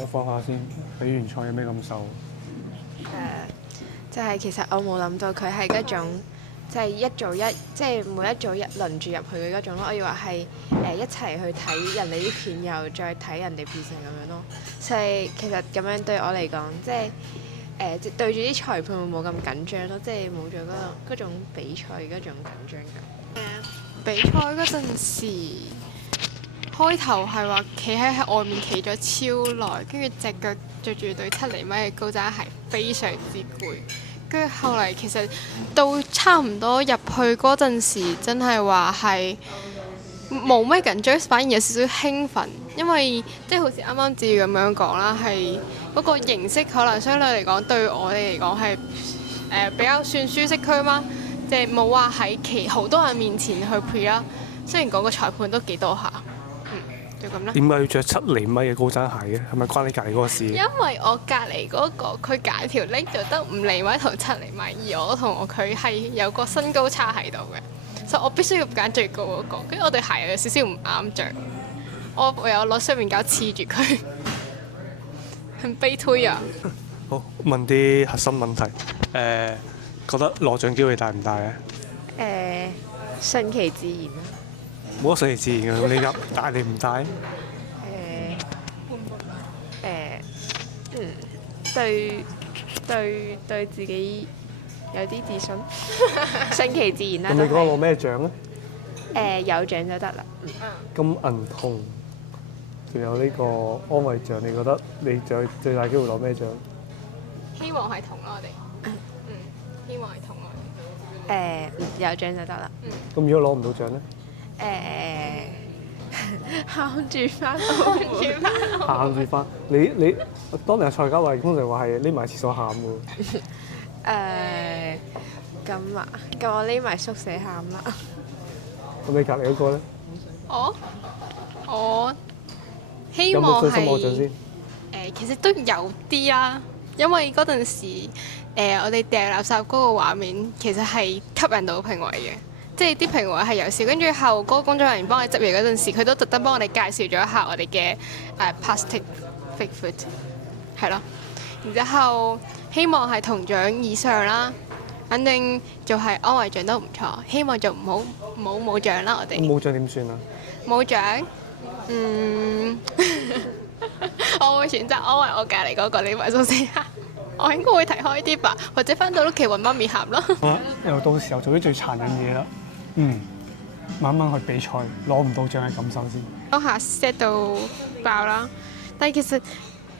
我放下先，比完賽有咩感受？就係其實我冇諗到佢係嗰種，即係一組一，即係每一組一輪住入去嘅嗰種咯。我以為係一齊去睇人哋啲片，又再睇人哋變成咁樣咯。所以其實咁樣對我嚟講，即係即對住啲裁判會冇咁緊張咯，即係冇咗嗰種比賽嗰種緊張感。比賽嗰陣時，開頭係話企喺外面企咗超耐，跟住隻腳着住對7厘米嘅高踭鞋，非常之攰。跟住後嚟其實到差唔多入去嗰陣時，真係話係冇咩緊張，反而有少少興奮，因為即係好似啱啱志宇咁樣講啦，係嗰個形式可能相對嚟講對我哋嚟講係比較算舒適區嘛。即係冇話喺好多人面前去 pre 啦，雖然嗰個裁判都幾多下，就咁啦。點解要着7厘米嘅高踭鞋嘅？係咪關你隔離嗰個事？因為我隔離嗰個佢揀條 link 就得5厘米同7厘米，而我同佢係有個身高差喺度嘅，所以我必須要揀最高嗰個。跟住我對鞋有少少唔啱着，我唯有攞雙面膠黐住佢，很悲推啊！好，問啲核心問題。覺得攞獎機會大唔大啊？順其自然啦。冇得順其自然嘅，你入大定唔大？對自己有啲自信，順其自然啦。咁你覺得攞咩獎咧？有獎就得啦。金銀銅，仲有呢個安慰獎，你覺得你最大機會攞咩獎？希望係銅咯，我哋。希望係銅咯。有獎就得啦。咁如果攞唔到獎咧？喊住翻屋企。喊住翻，你當年蔡家慧通常話係匿埋廁所喊喎。咁啊，咁我匿埋宿舍喊啦。咁你隔離嗰個咧？我希有望冇信心攞獎係先？其實都有啲啦，因為嗰陣時我哋掉垃圾嗰個畫面其實係吸引到評委嘅。即係啲評委係有笑，跟住後嗰個工作人員幫我哋執嘢嗰陣時，佢都特登幫我哋介紹咗一下我哋嘅plastic fake food， 係咯。然之後希望係銅獎以上啦，反正就係安慰獎都唔錯。希望就唔好冇獎啦，我哋。咁冇獎點算啊？冇獎，我會選擇安慰我隔離嗰個匿埋宿舍喊。我應該會睇開啲吧，或者翻到屋企揾媽咪喊咯。又到時候做啲最殘忍嘅嘢啦。慢慢去比賽，攞唔到獎嘅感受先。當下 set 到爆啦，但係其實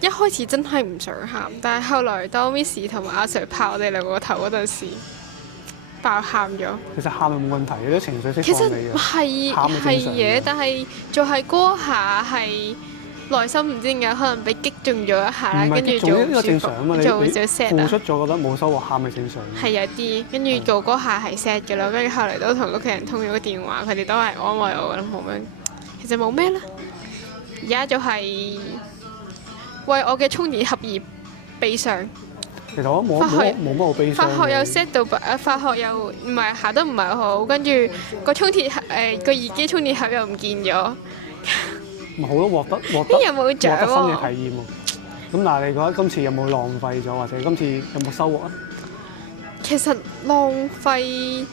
一開始真係唔想喊，但係後來當 Miss 同埋阿 Sir 拍我哋兩個頭嗰陣時，爆喊咗。其實喊係冇問題嘅，啲情緒釋其實放你嘅。係喊係正常嘅嘅，但係就係嗰下係內心唔知點解可能俾擊中咗一下啦，唔係跟住擊中呢個做唔舒正常啊嘛，服，你做少 sad 啊。付出咗覺得冇收穫，喊係正常嘅。係有啲，跟住做嗰下係 sad 嘅啦，跟住後嚟都同屋企人通咗個電話，佢哋都係安慰我，覺得冇咩，其實冇咩啦。而家就係為我嘅充電盒而悲傷。其實我冇發學乜好悲傷法學又嘅。 set 到法學又唔係行得唔係好，跟住個充電盒個耳機充電盒又唔見咗。咪好咯，獲得有冇獎喎獲得新嘅體驗喎。咁但係你覺得今次有冇浪費咗，或者今次有冇收穫啊？其實浪費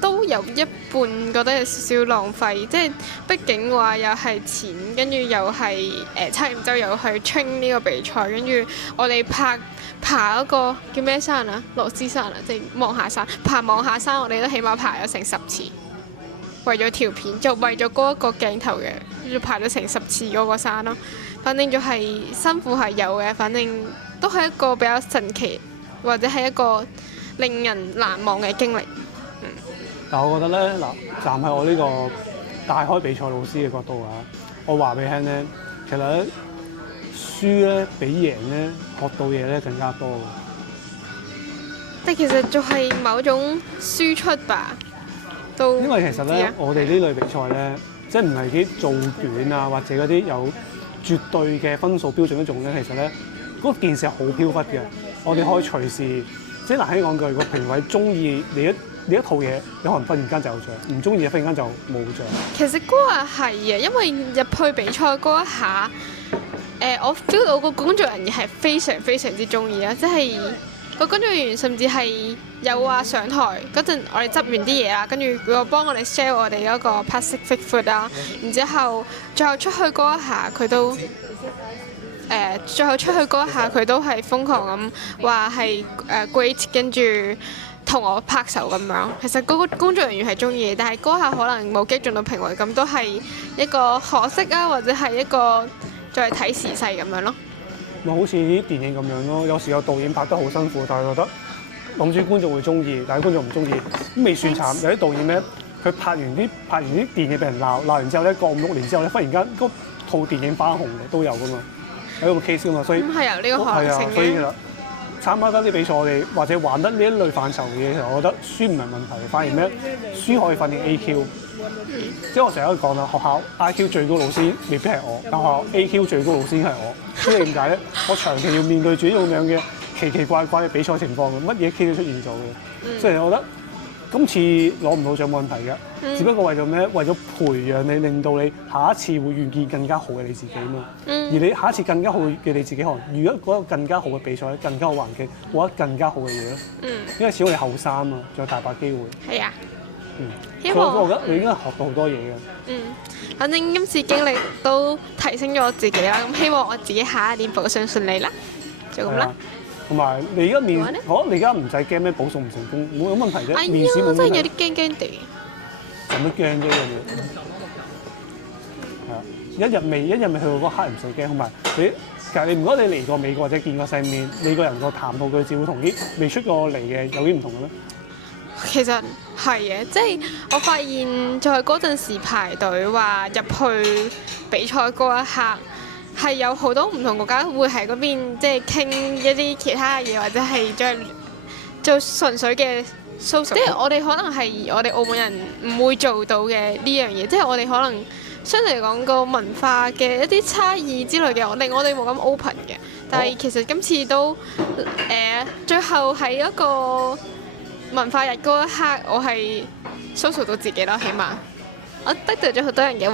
都有一半覺得有少少浪費，即係畢竟話又係錢，跟住又係測驗周又去 train 呢個比賽，跟住我哋爬嗰個叫咩山啊？樂斯山啊，即係望下山，爬望下山，我哋都起碼爬咗成10次，為咗條片，就為咗嗰一個鏡頭嘅，跟住爬咗成10次嗰個山咯。反正就係辛苦係有嘅，反正都係一個比較神奇，或者係一個令人難忘嘅經歷。但我覺得咧，站喺我呢個帶開比賽老師嘅角度啊，我話俾你聽咧，其實咧輸咧比贏咧學到嘢咧更加多嘅。但其實就係某種輸出吧，都因為其實咧，我哋呢類比賽咧，即係唔係啲做卷啊，或者嗰啲有絕對嘅分數標準嗰種咧，其實咧嗰件事係好飄忽嘅。我哋可以隨時，即係難聽講句，個評委中意你一套嘢，有可能忽然間就有獎；唔中意嘅忽然間就冇獎。其實嗰下係啊，因為入去比賽嗰一下，我 feel 到個工作人員係非常非常之中意啦，即係個工作人員甚至係有話上台嗰陣，我哋執完啲嘢啦，跟住佢幫我哋 share 我哋嗰個 Pacific food 啦，然之後最後出去嗰一下佢都係瘋狂咁話係great， 跟住同我拍手咁樣。其實嗰個工作人員係中意，但係嗰下可能冇擊中到評委，咁都係一個可惜啊，或者係一個再睇時勢咁樣咯。咪好似啲電影咁樣咯，有時有導演拍得好辛苦，但係覺得諗住觀眾會中意，但係觀眾唔中意，咁未算慘。有啲導演咧，佢拍完啲電影俾人鬧完之後咧，過5-6年之後咧，忽然間嗰套電影翻紅嘅都有噶嘛，有個 case 噶嘛，所以係有呢個可能性嘅。所以其實參加得啲比賽，我哋或者玩得呢一類範疇嘅嘢，其實我覺得輸唔係問題，反而咩輸可以訓練 AQ。即係我成日都講啦，學校 IQ 最高老師未必係我，但學校 AQ 最高老師先係我。因為點解咧？我長期要面對住呢種樣嘅奇奇怪怪嘅比賽情況嘅，乜嘢 case 都出現咗嘅。所以我覺得今次攞唔到獎冇問題嘅，只不過為咗咩？為咗培養你，令到你下一次會遇見更加好嘅你自己嘛。而你下一次更加好嘅你自己，可能遇到嗰個更加好嘅比賽，更加好環境，獲得更加好嘅嘢咯。因為始終你後生啊，仲有大把機會。係啊。所以我覺得你應該學到好多嘢嘅。反正今次經歷都提升咗我自己啦，咁希望我自己下一年保送順利啦，就咁啦。同埋你而家你而家唔使驚咩保送唔成功，冇問題啫。面試冇問題。真係有啲驚驚地。有乜驚啫？係啊，一日未去到嗰刻唔使驚，同埋其實如果你嚟過美國或者見過世面，你個人個談吐句子會同啲未出過嚟嘅有啲唔同嘅咩？其實係嘅，即係我發現就係嗰陣時排隊話入去比賽嗰一刻，係有好多唔同國家會喺嗰邊即係傾一啲其他嘅嘢，或者係再做純粹嘅 social。即係我哋可能係我哋澳門人唔會做到嘅呢樣嘢，即係我哋可能相對嚟講個文化嘅一啲差異之類嘅，令我哋冇咁 open 嘅。但係其實今次都最後係一個文化日嗰一刻，我係 social 到自己咯，起碼我得到咗好多人嘅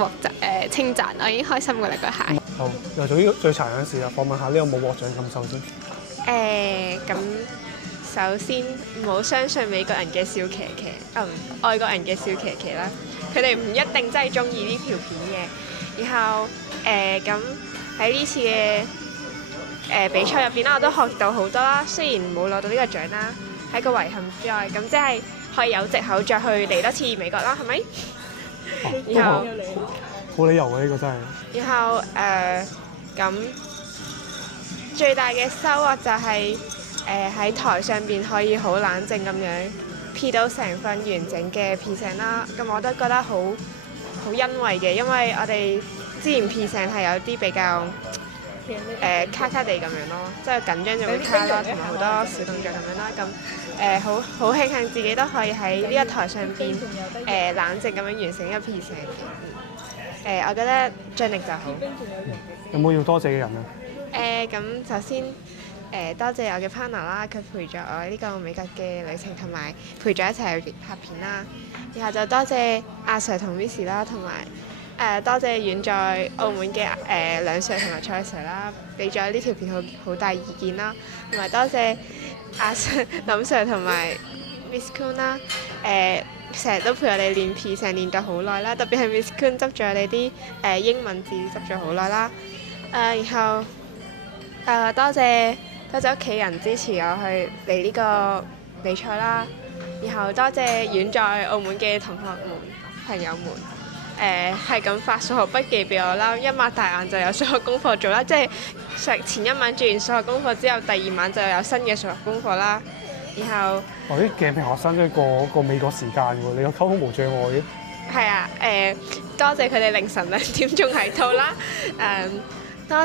稱讚，我已經開心㗎啦嗰下。好，又做呢個最殘忍嘅事啦，訪問下呢個冇獲獎感受先。咁首先唔好相信美國人嘅笑騎騎，外國人嘅笑騎騎啦，佢哋唔一定真係中意呢條片嘅。然後咁喺呢次嘅比賽入邊啦，我都學到好多啦，雖然冇攞到呢個獎啦。喺個遺憾之外，咁即係可以有藉口再去嚟多次美國啦，係咪？然後冇理由嘅呢個真係。然後咁最大嘅收穫就係喺台上邊可以好冷靜咁樣 P 到成份完整嘅 present 啦。咁我都覺得好欣慰嘅，因為我哋之前 present 係有啲比較卡卡地咁樣咯，即係緊張就會卡啦，同埋好多小動作咁樣啦。咁好慶幸自己都可以喺呢一台上邊冷靜咁樣完成一個 present 嘅。我覺得盡力就好。有冇要多謝嘅人啊？咁首先多謝我嘅 partner 啦，佢陪咗我呢個美國嘅旅程，同埋陪咗一齊去拍片啦。然後就多謝阿 Sir 同 Miss 啦，同埋多謝遠在澳門嘅兩 Sir 同埋蔡 Sir 啦，俾咗呢條片好大意見啦。同埋多謝阿 Sir、林 Sir 同埋 Miss Kun 啦，成日都陪我哋練 P， 成練到好耐啦。特別係 Miss Kun 執咗我哋啲英文字執咗好耐啦。然後多謝屋企人支持我去嚟呢個比賽啦。然後多謝遠在澳門嘅同學們、朋友們，係咁發數學筆記俾我啦，一擘大眼就有數學功課做啦，即係前一晚做完數學功課之後，第二晚就有新嘅數學功課啦。然後啲鏡評學生真係過美國時間喎，你有溝通無障礙嘅。係啊，多謝佢哋凌晨2點鐘喺度啦。多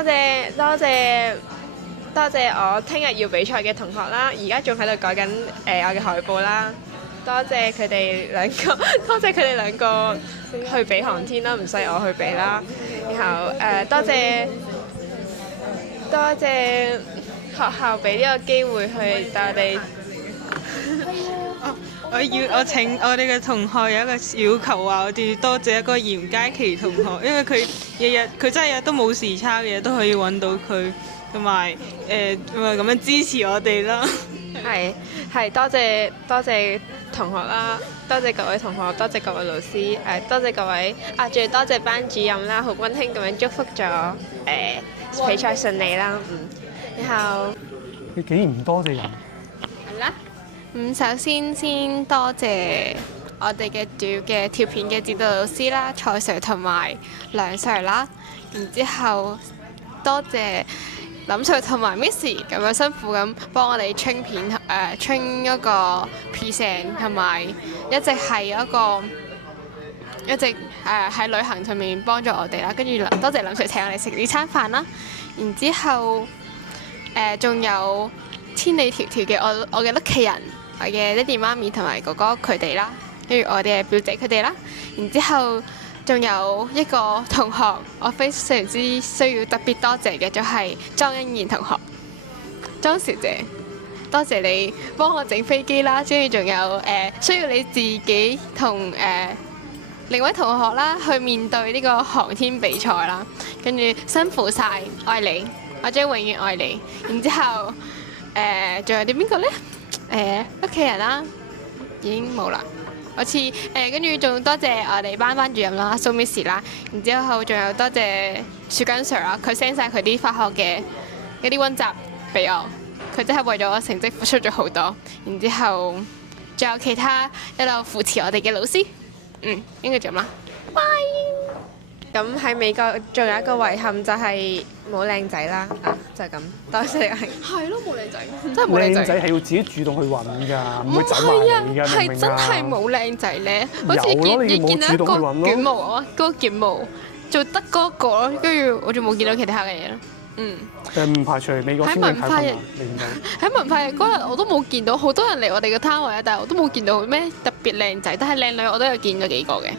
謝我聽日要比賽嘅同學啦，而家仲喺度改緊我嘅海報啦。多謝佢哋兩個去比航天啦，唔使我去比啦。然後多謝學校俾呢個機會去帶我哋。我請我哋嘅同學有一個要求話，我哋要多謝一個嚴佳琪同學，因為佢真係日日都冇時差嘅，都可以揾到佢，同埋咁樣支持我哋啦。係多謝同學啦，多謝各位同學，多謝各位老師，多謝各位仲要多謝班主任啦，好溫馨咁樣祝福咗比賽順利啦，然後你竟然唔多謝人？係啦。首先多謝我哋嘅主要嘅跳片嘅指導老師啦，蔡 Sir 同埋梁 Sir 啦，然之後多謝林 Sir 同埋 Miss 咁樣辛苦咁幫我哋 train 片train 一個 present 同埋一直喺旅行上面幫助我哋啦，跟住多謝林 Sir 請我哋食呢餐飯啦，然之後仲有千里迢迢嘅我嘅屋企人。我嘅爹哋媽咪同埋哥哥佢哋啦，跟住我哋嘅表姐佢哋啦，然之後仲有一個同學，我非常之需要特別多謝嘅，就係莊欣妍同學，莊小姐，多謝你幫我整飛機啦，跟住仲有需要你自己同另一位同學啦去面對呢個航天比賽啦，跟住辛苦晒，愛你，我將永遠愛你，然之後仲有啲邊個呢？屋企人啦，已經冇啦。好似跟住仲多謝我哋班主任啦，蘇 Miss 啦，然之後仲有多謝樹根 Sir 啦，佢 send 晒佢啲化學嘅嗰啲溫習俾我，佢真係為咗我成績付出咗好多。然之後仲有其他一路扶持我哋嘅老師，應該就咁啦。拜。咁喺美國仲有一個遺憾就係冇靚仔啦，就係咁。多謝你。係咯，冇靚仔，真係冇靚仔。靚仔係要自己主動去揾㗎，唔會走埋嚟㗎，明唔明啊？係真係冇靚仔咧，好似有咯，你見到一個冇主動去揾咯。捲毛啊，嗰個捲毛就得嗰個咯，跟住我就冇見到其他嘅嘢咯。唔排除美國先係太困難，你見到。喺文化日嗰日我都冇見到好多人嚟我哋嘅攤位啊，但係我都冇見到咩特別靚仔，但係靚女我都有見咗幾個嘅。